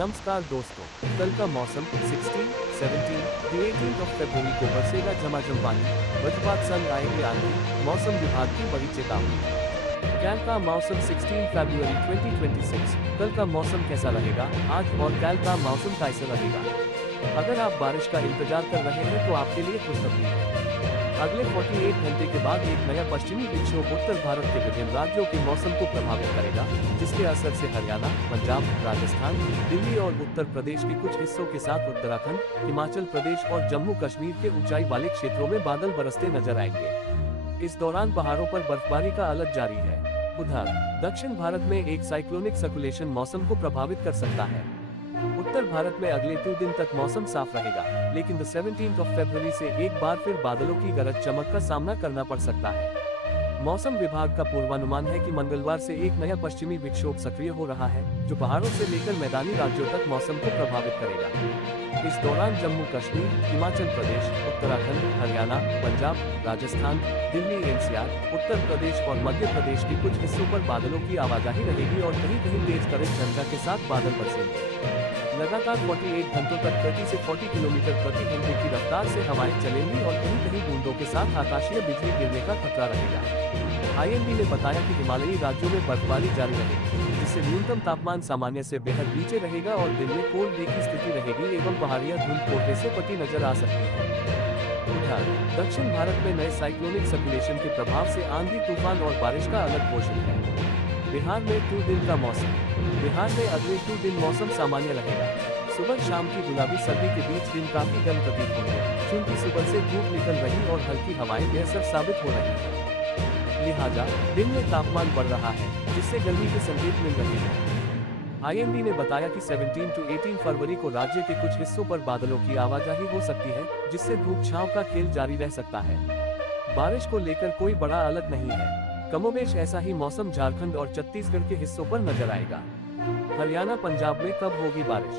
नमस्कार दोस्तों, कल का मौसम 16, 17, 18 फरवरी को बरसेगा झमाझम पानी, वज्रपात संग आएगी आंधी। मौसम विभाग की बड़ी चेतावनी। कल का मौसम 16 फरवरी 2026। कल का मौसम कैसा रहेगा? आज और कल का मौसम कैसा रहेगा? अगर आप बारिश का इंतजार कर रहे हैं तो आपके लिए खुशखबरी है। अगले 48 घंटे के बाद एक नया पश्चिमी विक्षोभ उत्तर भारत के विभिन्न राज्यों के मौसम को प्रभावित करेगा, जिसके असर से हरियाणा, पंजाब, राजस्थान, दिल्ली और उत्तर प्रदेश के कुछ हिस्सों के साथ उत्तराखंड, हिमाचल प्रदेश और जम्मू कश्मीर के ऊंचाई वाले क्षेत्रों में बादल बरसते नजर आएंगे। इस दौरान पहाड़ों पर बर्फबारी का अलर्ट जारी है। उधर दक्षिण भारत में एक साइक्लोनिक सर्कुलेशन मौसम को प्रभावित कर सकता है। उत्तर भारत में अगले 2 दिन तक मौसम साफ रहेगा, लेकिन 17 फरवरी से एक बार फिर बादलों की गरज चमक का सामना करना पड़ सकता है। मौसम विभाग का पूर्वानुमान है कि मंगलवार से एक नया पश्चिमी विक्षोभ सक्रिय हो रहा है, जो पहाड़ों से लेकर मैदानी राज्यों तक मौसम को प्रभावित करेगा। इस दौरान जम्मू कश्मीर, हिमाचल प्रदेश, उत्तराखंड, हरियाणा, पंजाब, राजस्थान, दिल्ली एनसीआर, उत्तर प्रदेश और मध्य प्रदेश के कुछ हिस्सों पर बादलों की आवाजाही रहेगी और कहीं कहीं तेज गरज झंझा के साथ बादल बरसेंगे। लगातार 48 घंटों तक 30 से 40 किलोमीटर प्रति घंटे की रफ्तार से हवाएं चलेंगी और कहीं कहीं बूंदों के साथ आकाशीय बिजली गिरने का खतरा रहेगा। आईएमडी ने बताया कि हिमालयी राज्यों में बर्फबारी जारी रहेगी, जिससे न्यूनतम तापमान सामान्य से बेहद नीचे रहेगा और दिन में कोल्ड डे की स्थिति रहेगी एवं पहाड़ियां धुंध कोटे से पटी नजर आ सकती है। उधर दक्षिण भारत में नए साइक्लोनिक सर्कुलेशन के प्रभाव से आंधी, तूफान और बारिश का अलर्ट घोषित है। बिहार में 2 दिन का मौसम। बिहार में अगले 2 दिन मौसम सामान्य रहेगा। सुबह शाम की गुलाबी सर्दी के बीच दिन काफी गर्म प्रतीत होंगे, क्योंकि सुबह से धूप निकल रही और हल्की हवाएं बेअसर साबित हो रही हैं। लिहाजा दिन में तापमान बढ़ रहा है, जिससे गर्मी के संकेत मिल रहे हैं। आईएमडी ने बताया कि 17 से 18 फरवरी को राज्य के कुछ हिस्सों पर बादलों की आवाजाही हो सकती है, जिससे धूप छांव का खेल जारी रह सकता है। बारिश को लेकर कोई बड़ा अलर्ट नहीं है। कमोबेश ऐसा ही मौसम झारखंड और छत्तीसगढ़ के हिस्सों पर नजर आएगा। हरियाणा पंजाब में कब होगी बारिश?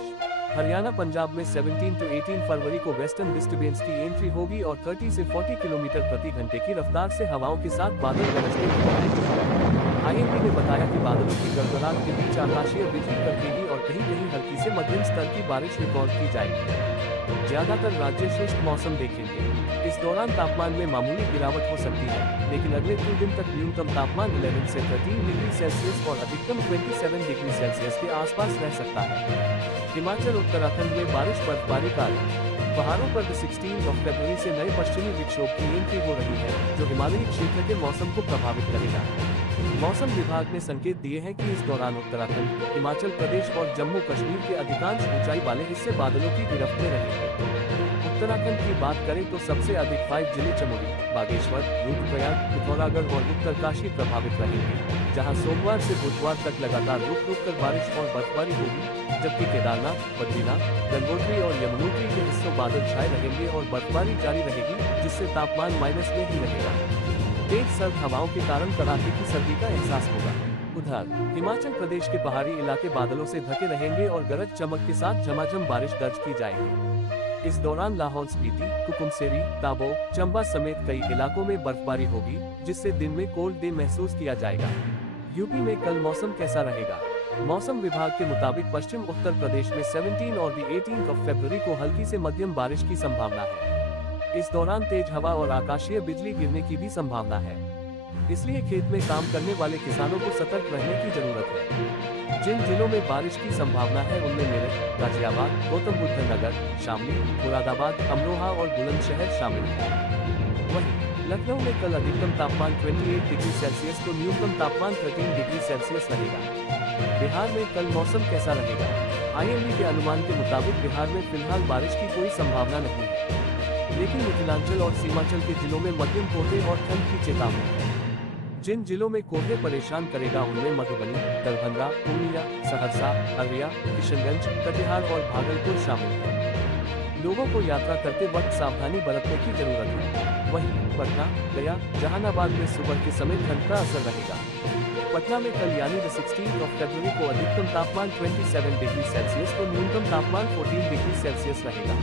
हरियाणा पंजाब में 17 से 18 फरवरी को वेस्टर्न डिस्टर्बेंस की एंट्री होगी और 30 से 40 किलोमीटर प्रति घंटे की रफ्तार से हवाओं के साथ बादल गरजने लगेंगे। आईएमडी ने बताया कि बादलों की गड़गड़ाहट के बीच आकाशीय बिजली कड़केगी और कहीं कहीं हल्की से मध्यम स्तर की बारिश रिकॉर्ड की जाएगी। ज्यादातर राज्य शुष्क मौसम देखेंगे। इस दौरान तापमान में मामूली गिरावट हो सकती है, लेकिन अगले 2 दिन तक न्यूनतम तापमान 11 से 13 डिग्री सेल्सियस और अधिकतम 27 डिग्री सेल्सियस के आसपास रह सकता है। हिमाचल उत्तराखंड में बारिश बर्फबारी का पहाड़ों पर 16 फरवरी से नए पश्चिमी विक्षोभ की एंट्री हो रही है, जो हिमालयी क्षेत्र के मौसम को प्रभावित करेगा। मौसम विभाग ने संकेत दिए हैं कि इस दौरान उत्तराखंड, हिमाचल प्रदेश और जम्मू कश्मीर के अधिकांश ऊंचाई वाले हिस्से बादलों की गिरफ्त में रहेंगे। उत्तराखंड की बात करें तो सबसे अधिक 5 जिले चमोली, बागेश्वर, रुद्रप्रयाग, पिथौरागढ़ और उत्तरकाशी प्रभावित रहेंगे, जहां सोमवार से बुधवार तक लगातार रुक रुक कर बारिश और बर्फबारी होगी, जबकि केदारनाथ, बद्रीनाथ, गंगोत्री और यमुनोत्री के हिस्सों बादल छाए रहेंगे और बर्फबारी जारी रहेगी, जिससे तापमान माइनस में ही रहेगा। तेज सर्द हवाओं के कारण कड़ाके की सर्दी का एहसास होगा। उधर हिमाचल प्रदेश के पहाड़ी इलाके बादलों से ढके रहेंगे और गरज चमक के साथ झमाझम बारिश दर्ज की जाएगी। इस दौरान लाहौल स्पीति, कुकुमसेरी, ताबो, चंबा समेत कई इलाकों में बर्फबारी होगी, जिससे दिन में कोल्ड डे महसूस किया जाएगा। यूपी में कल मौसम कैसा रहेगा? मौसम विभाग के मुताबिक पश्चिम उत्तर प्रदेश में 17 और 18 फरवरी को हल्की से मध्यम बारिश की संभावना है। इस दौरान तेज हवा और आकाशीय बिजली गिरने की भी संभावना है, इसलिए खेत में काम करने वाले किसानों को सतर्क रहने की जरूरत है। जिन जिलों में बारिश की संभावना है उनमें मेरठ, गाजियाबाद, गौतम बुद्ध नगर, शामली, मुरादाबाद, अमरोहा और बुलंदशहर शामिल हैं। वहीं लखनऊ में कल अधिकतम तापमान 28 डिग्री सेल्सियस तो न्यूनतम तापमान 13 डिग्री सेल्सियस रहेगा। बिहार में कल मौसम कैसा रहेगा? आईएमडी के अनुमान के मुताबिक बिहार में फिलहाल बारिश की कोई संभावना नहीं है, लेकिन मिथिलांचल और सीमांचल के जिलों में मध्यम कोहरे और ठंड की चेतावनी है। जिन जिलों में कोहरे परेशान करेगा उनमें मधुबनी, दरभंगा, पूर्णिया, सहरसा, अररिया, किशनगंज, कटिहार और भागलपुर शामिल हैं। लोगों को यात्रा करते वक्त सावधानी बरतने की जरूरत है। वहीं पटना, गया, जहानाबाद में सुबह के समय ठंड का असर रहेगा। पटना में कल यानी 16 फरवरी को अधिकतम तापमान 27 डिग्री सेल्सियस तो न्यूनतम तापमान 14 डिग्री सेल्सियस रहेगा।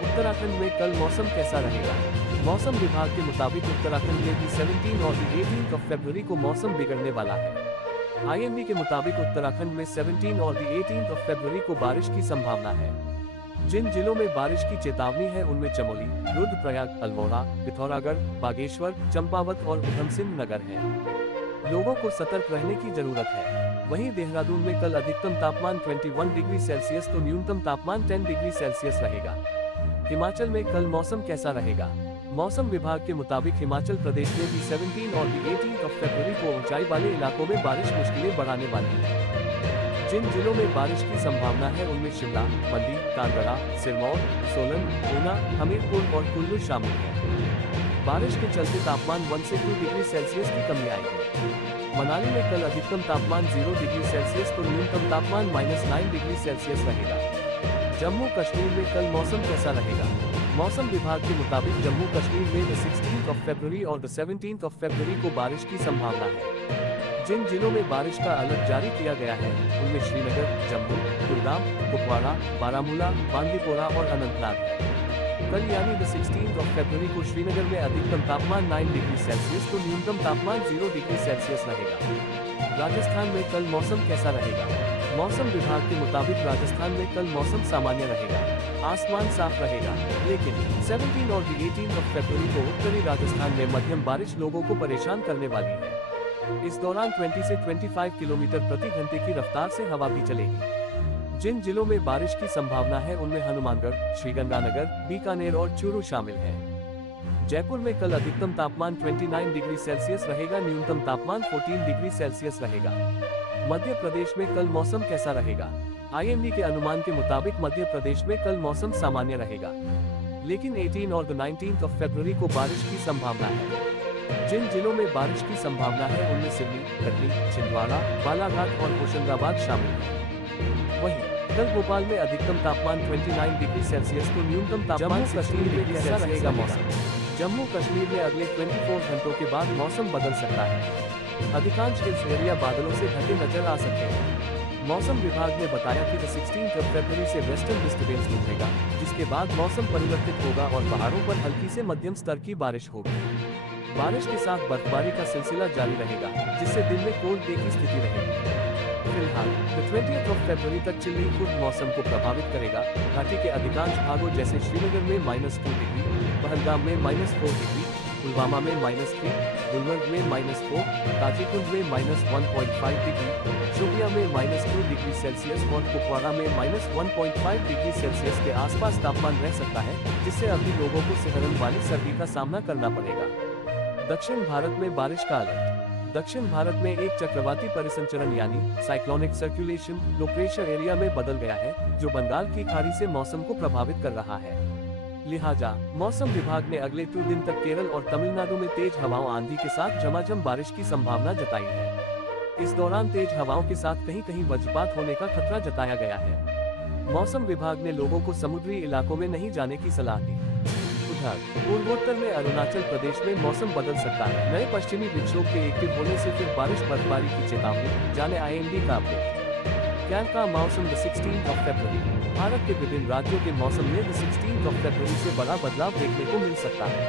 उत्तराखंड में कल मौसम कैसा रहेगा? मौसम विभाग के मुताबिक उत्तराखंड में भी 17 और 18 फरवरी को मौसम बिगड़ने वाला है। आईएमडी के मुताबिक उत्तराखंड में 17 और 18 फरवरी को बारिश की संभावना है। जिन जिलों में बारिश की चेतावनी है उनमें चमोली, रुद्रप्रयाग, अल्मोड़ा, पिथौरागढ़, बागेश्वर, चंपावत और उधमसिंह नगर हैं। लोगों को सतर्क रहने की जरूरत है। वहीं देहरादून में कल अधिकतम तापमान 21 डिग्री सेल्सियस तो न्यूनतम तापमान 10 डिग्री सेल्सियस रहेगा। हिमाचल में कल मौसम कैसा रहेगा? मौसम विभाग के मुताबिक हिमाचल प्रदेश में भी 17 और 18 फरवरी को ऊंचाई वाले इलाकों में बारिश मुश्किलें बढ़ाने वाली है। जिन जिलों में बारिश की संभावना है उनमें शिमला, मंडी, कांगड़ा, सिरमौर, सोलन, ऊना, हमीरपुर और कुल्लू शामिल है। बारिश के चलते तापमान 1 से 2 डिग्री सेल्सियस की कमी आएगी। मनाली में कल अधिकतम तापमान 0 डिग्री सेल्सियस तो न्यूनतम तापमान -9 डिग्री सेल्सियस रहेगा। जम्मू कश्मीर में कल मौसम कैसा रहेगा? मौसम विभाग के मुताबिक जम्मू कश्मीर में 16 फरवरी और 17 फरवरी को बारिश की संभावना है। जिन जिलों में बारिश का अलर्ट जारी किया गया है उनमें श्रीनगर, जम्मू, कुलगाम, कुपवाड़ा, बारामूला, बांदीपोरा और अनंतनाग है। कल यानी 16 फरवरी को श्रीनगर में अधिकतम तापमान 9 डिग्री सेल्सियस तो न्यूनतम तापमान 0 डिग्री सेल्सियस रहेगा। राजस्थान में कल मौसम कैसा रहेगा? मौसम विभाग के मुताबिक राजस्थान में कल मौसम सामान्य रहेगा। आसमान साफ रहेगा, लेकिन 17 और 18 फरवरी को उत्तरी राजस्थान में मध्यम बारिश लोगों को परेशान करने वाली है। इस दौरान 20 से 25 किलोमीटर प्रति घंटे की रफ्तार से हवा भी चलेगी। जिन जिलों में बारिश की संभावना है उनमें हनुमानगढ़, श्रीगंगानगर, बीकानेर और चूरू शामिल हैं। जयपुर में कल अधिकतम तापमान 29 डिग्री सेल्सियस रहेगा, न्यूनतम तापमान 14 डिग्री सेल्सियस रहेगा। मध्य प्रदेश में कल मौसम कैसा रहेगा? आईएमडी के अनुमान के मुताबिक मध्य प्रदेश में कल मौसम सामान्य रहेगा, लेकिन 18 और 19 फरवरी को बारिश की संभावना है। जिन जिलों में बारिश की संभावना है उनमें सिवनी, कटनी, छिंदवाड़ा, बालाघाट और होशंगाबाद शामिल हैं। वहीं कल भोपाल में अधिकतम तापमान 29 डिग्री सेल्सियस तो न्यूनतम तापमान 16 डिग्री सेल्सियस रहेगा। मौसम जम्मू कश्मीर में अगले 24 घंटों के बाद मौसम बदल सकता है। अधिकांश हिल्स एरिया बादलों से ढके नजर आ सकते हैं। मौसम विभाग ने बताया कि 16 फरवरी से वेस्टर्न डिस्टर्बेंस गुजरेगा, जिसके बाद मौसम परिवर्तित होगा और पहाड़ों पर हल्की से मध्यम स्तर की बारिश होगी। बारिश के साथ बर्फबारी का सिलसिला जारी रहेगा, जिससे दिन में कोल्ड डे की स्थिति रहेगी। फिलहाल 20 फरवरी तक चिल्ली खुद मौसम को प्रभावित करेगा। घाटी के अधिकांश भागों जैसे श्रीनगर में -2 डिग्री, पहलगाम में -4 डिग्री, पुलवामा में -3, गुलमर्ग में -4, काजीकुंड में -1.5 डिग्री, शोपियां में -2 डिग्री सेल्सियस और कुपवाड़ा में -1.5 डिग्री सेल्सियस के आसपास तापमान रह सकता है, जिससे अभी लोगों को सिहरन वाली सर्दी का सामना करना पड़ेगा। दक्षिण भारत में बारिश का अलर्ट। दक्षिण भारत में एक चक्रवाती परिसंचरण यानी cyclonic circulation low pressure area में बदल गया है, जो बंगाल की खाड़ी से मौसम को प्रभावित कर रहा है। लिहाजा मौसम विभाग ने अगले 2 दिन तक केरल और तमिलनाडु में तेज हवाओं आंधी के साथ झमाझम बारिश की संभावना जताई है। इस दौरान तेज हवाओं के साथ कहीं कहीं वज्रपात होने का खतरा जताया गया है। मौसम विभाग ने लोगों को समुद्री इलाकों में नहीं जाने की सलाह दी। पूर्वोत्तर में अरुणाचल प्रदेश में मौसम बदल सकता है। नए पश्चिमी विक्षोभ के एक्टिव होने से फिर बारिश बर्फबारी की चेतावनी, जाने आईएमडी का अपडेट। कैंपा मौसम 16 फरवरी। भारत के विभिन्न राज्यों के मौसम में 16 फरवरी से बड़ा बदलाव देखने को मिल सकता है।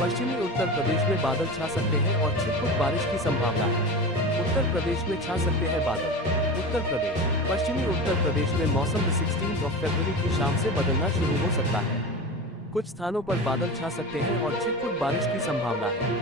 पश्चिमी उत्तर प्रदेश में बादल छा सकते हैं और छिटपुट बारिश की संभावना है। उत्तर प्रदेश में छा सकते हैं बादल। उत्तर प्रदेश, पश्चिमी उत्तर प्रदेश में मौसम 16 फरवरी की शाम से बदलना शुरू हो सकता है। कुछ स्थानों पर बादल छा सकते हैं और छिटपुट बारिश की संभावना है।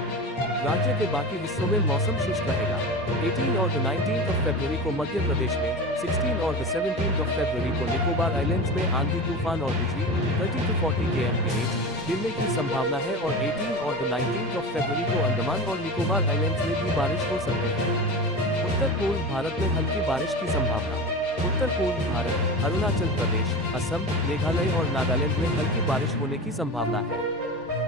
राज्य के बाकी हिस्सों में मौसम शुष्क रहेगा। 18 और 19 फरवरी को मध्य प्रदेश में, 16 और 17 फरवरी को निकोबार आइलैंड्स में आंधी तूफान और बिजली 30 से 40 km/h गिरने की संभावना है और 18 और 19 फरवरी को अंडमान और निकोबार आइलैंड्स में भी बारिश हो सकती है। उत्तर पूर्व भारत में हल्की बारिश की संभावना। उत्तर पूर्व भारत, अरुणाचल प्रदेश, असम, मेघालय और नागालैंड में हल्की बारिश होने की संभावना है।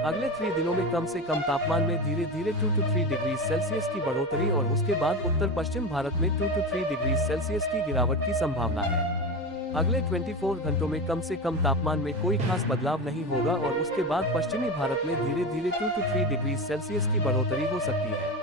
अगले 3 दिनों में कम से कम तापमान में धीरे धीरे 2 से 3 डिग्री सेल्सियस की बढ़ोतरी और उसके बाद उत्तर पश्चिम भारत में 2 से 3 डिग्री सेल्सियस की गिरावट की संभावना है। अगले 24 घंटों में कम से कम तापमान में कोई खास बदलाव नहीं होगा और उसके बाद पश्चिमी भारत में धीरे धीरे 2 से 3 डिग्री सेल्सियस की बढ़ोतरी हो सकती है।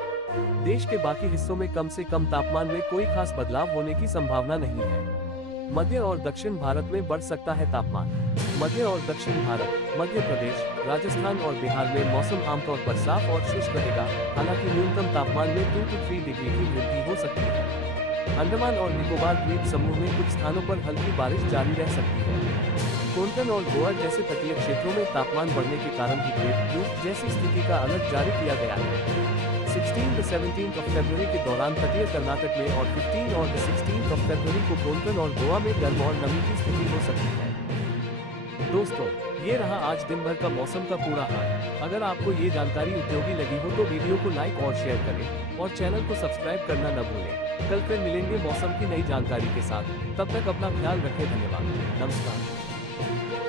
देश के बाकी हिस्सों में कम से कम तापमान में कोई खास बदलाव होने की संभावना नहीं है। मध्य और दक्षिण भारत में बढ़ सकता है तापमान। मध्य और दक्षिण भारत, मध्य प्रदेश, राजस्थान और बिहार में मौसम आमतौर पर साफ और शुष्क रहेगा, हालांकि न्यूनतम तापमान में 2 से 3 डिग्री की वृद्धि हो सकती है। अंडमान और निकोबार द्वीप समूह में कुछ स्थानों पर हल्की बारिश जारी रह सकती है। कोंकण और गोवा जैसे तटीय क्षेत्रों में तापमान बढ़ने के कारण हीट वेव लू जैसी स्थिति का अलर्ट जारी किया गया है। 16 से 17 फरवरी के दौरान तटीय कर्नाटक में और 15 और 16 फरवरी को कोंकण और गोवा में गर्म और नमी की स्थिति हो सकती है। दोस्तों, ये रहा आज दिन भर का मौसम का पूरा हाल। अगर आपको ये जानकारी उपयोगी लगी हो तो वीडियो को लाइक और शेयर करें और चैनल को सब्सक्राइब करना न भूलें। कल फिर मिलेंगे मौसम की नई जानकारी के साथ। तब तक अपना ख्याल रखें। धन्यवाद। नमस्कार।